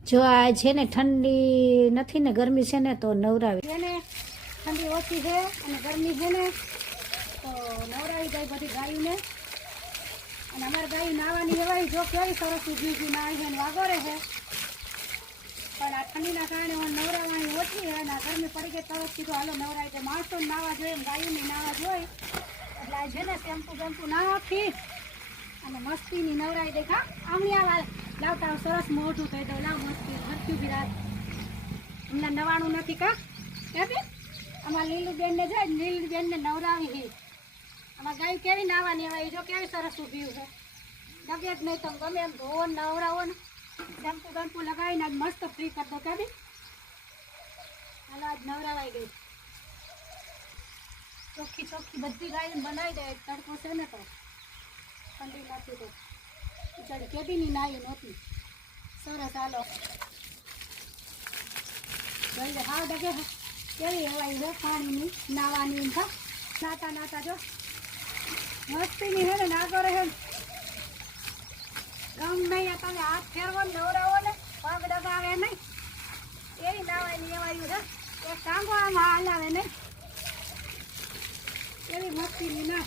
જો આ છે ને ઠંડી નથી ને ગરમી છે ને તો નવરાવી છે ને ઠંડી ઓછી છે અને ગરમી છે ને તો નવરાવી જાય બધી ગાયોને. અને અમારી ગાયું નાવાની હવાય જો કેવી સરસ ઉભી નાય છે ને વાગોરે છે. પણ આ ઠંડીના કારણે નવરાવાની ઓછી છે અને આ ગરમી પડી ગઈ તરત કીધું હાલો નવરાવી તો માણસો નાવા જોઈએ ગાયોને નાવા જોઈએ એટલે આ છે ને શેમ્પુ બેમ્પુ નાખી અને મસ્તીની નવરાવી દે. ખા આમની આ લાવતા સરસ મોઢું થઈ દઉં લાવ મસ્તી હરક્યું બી રાત હમણાં નવાણું નથી કા ક્યાંથી અમારા લીલુબેનને જાય લીલુબેનને નવરાવી હી આમાં ગાય કેવી નાવાની હવે જો કેવી સરસ ઊભી છે ડગે જ નહીં તમે ગમે એમ ધોવો નવરાવો ને શેમ્પુ બેમ્પુ લગાવીને આજ મસ્ત ફ્રી કરી દો ક્યાંથી હાલો આજ નવરાવાઈ ગઈ ચોખ્ખી ચોખ્ખી બધી ગાયને બનાવી દે તડકો છે ને તો ઠંડી નથી તો બિચારી કેબીની નાઈ નહોતી સરસ હાલો જોઈ હાવ ડગે કેવી હવાઈ છે પાણીની નાવાની થા નાતા નાતા જો મસ્તીની છે ને નાગો રહે ગમ નહીં તમે હાથ ફેરવો ને નવરાવો ને પગ ડગાવે નહીં એવી નાવાની એવાયું છે એક ટાંગો આમાં હલાવે નહીં એવી મસ્તીની ના